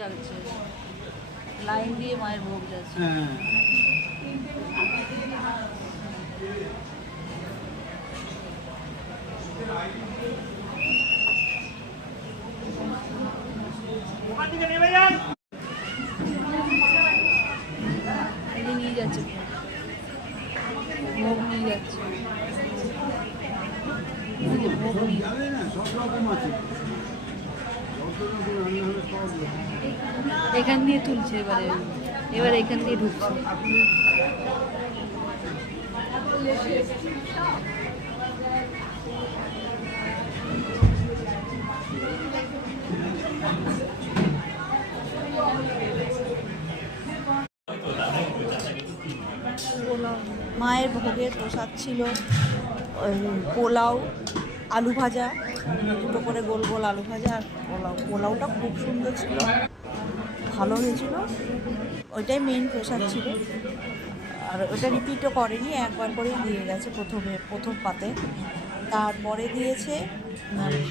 যাচ্ছে লাইন দিয়ে মায়ের ভোগ যাচ্ছে। নিয়ে যাচ্ছে ভোগ নিয়ে যাচ্ছে ভোগ নিয়ে এখান দিয়ে তুলছে এবার এখান দিয়ে ঢুকছে। মায়ের ভোগের প্রসাদ ছিল পোলাও, আলু ভাজা, দুটো করে গোল গোল আলু ভাজা আর পোলাওটা খুব সুন্দর ছিল, ভালো হয়েছিল। ওইটাই মেইন প্রসাদ ছিল। আর ওটা রিপিটও করেনি, একবার করেই দিয়ে গেছে প্রথম পাতে। তারপরে দিয়েছে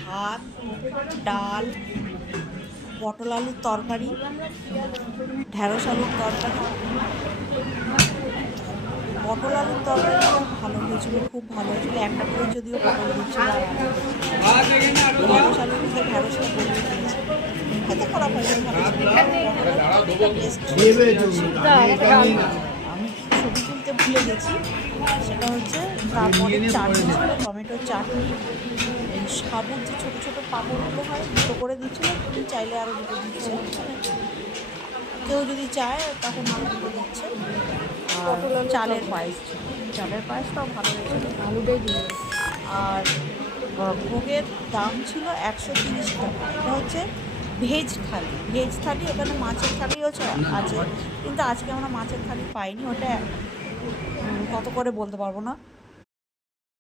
ভাত, ডাল, পটল আলুর তরকারি, ঢ্যাঁড়স আলুর তরকারি। পটল আলুর তরকারিটা ভালো হয়েছিল, খুব ভালো হয়েছিল। একটা করে যদিও পটল দিচ্ছিল, ঢ্যাঁড়স আলুর মধ্যে ঢ্যাঁড়সটা বলে দিয়েছে, খেতে খারাপ হয়েছে, ভালো ছিল। আমি ছবি তুলতে ভুলে গেছি, সেটা হচ্ছে তারপরে চাটনি ছিল, টমেটোর চাটনি, এই সাবুর যে ছোটো ছোটো পাঁপড়গুলো হয় দুটো করে দিচ্ছিল, তুমি চাইলে আরও দুটো দিচ্ছে, কেউ যদি চায় তখন আরও দুটো দিচ্ছে। চালের পায়েস ছিল, চালের পায়েসটাও ভালো হয়েছিল, আলুটাই দিয়ে। আর ভোগের দাম ছিল 130 টাকা। এটা হচ্ছে ভেজ থালি। ওখানে মাছের থালিও আছে, কিন্তু আজকে আমরা মাছের থালি পাইনি, ওটা কত করে বলতে পারবো না।